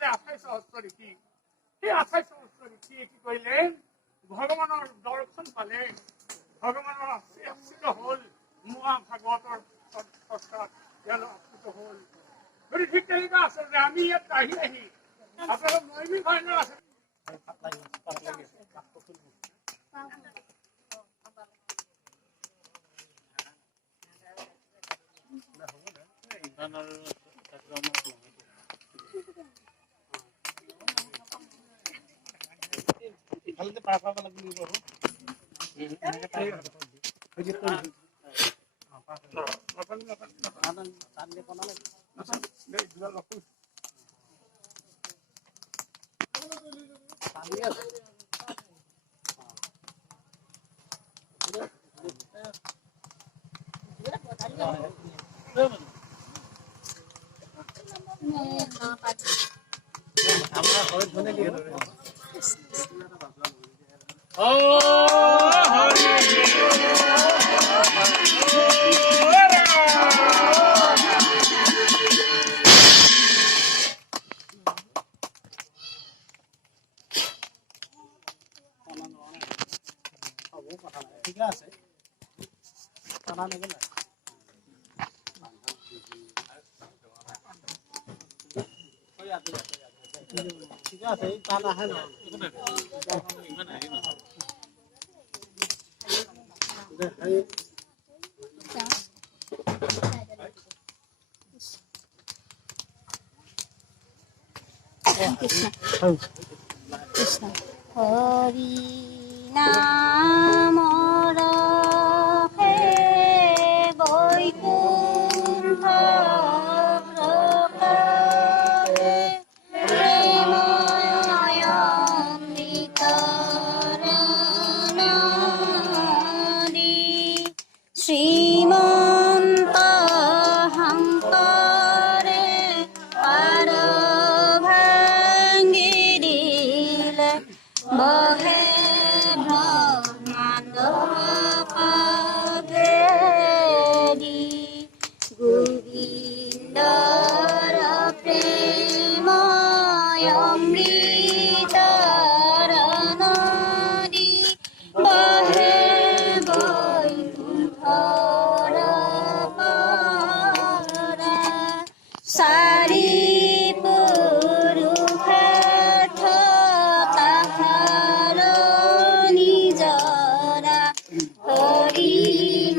বাদে 28 সহস্র ঋষি সেই 28 সহস্র ঋষি কি কইলেন ভগবানের দর্শন পালে ভগবানের আশ্রিত হল মহা ভাগবতৰ সত্তাত গেল আশ্ৰিত হল যদি ঠিক তেনেকুৱা আচলতে আমি ইয়াত আহি আপোনালোক নৈমিক ভাইনৰ আছে Kalau apa lagi ni baru? ঠিক আছে টানা নেবে না ঠিক আছে টানা হয় না কৃষ্ণ হরি নাম রহে বৈকুণ্ঠ প্রকাশে প্রেমময় অমৃতরণী শ্রীমন্ত শংকৰে পাৰ ভাঙি দিলে বহে ব্ৰহ্মাণ্ড পাভেদি গোবিন্দৰ প্ৰেমময় অমৃতৰণী বহে বৈকুণ্ঠৰ পৰা চাৰি পুৰুষাৰ্থ তাহাৰ নিজৰা হৰি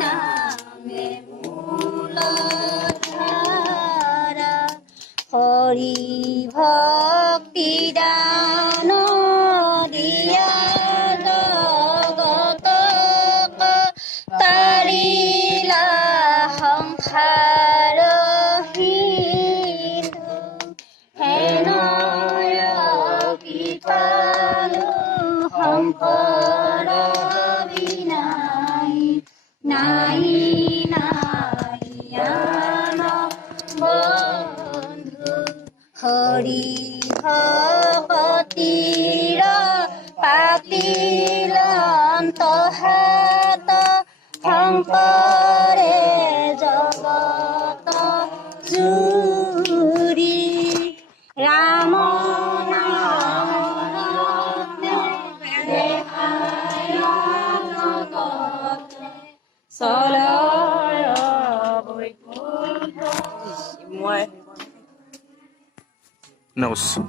নামে মূল ধাৰা হৰি ভক্তি দান দিয়া জগতক তাৰিলা সংসাৰ হেনয় কৃপালু শংকৰ বিনাই নাই নাই আন বন্ধু হৰি ভকতিৰ পাতিল অন্তহাত শংকৰে জগত জুৰি ৰাম নাম দেখায় জগতে চলয় বৈকুণ্ঠ Nose.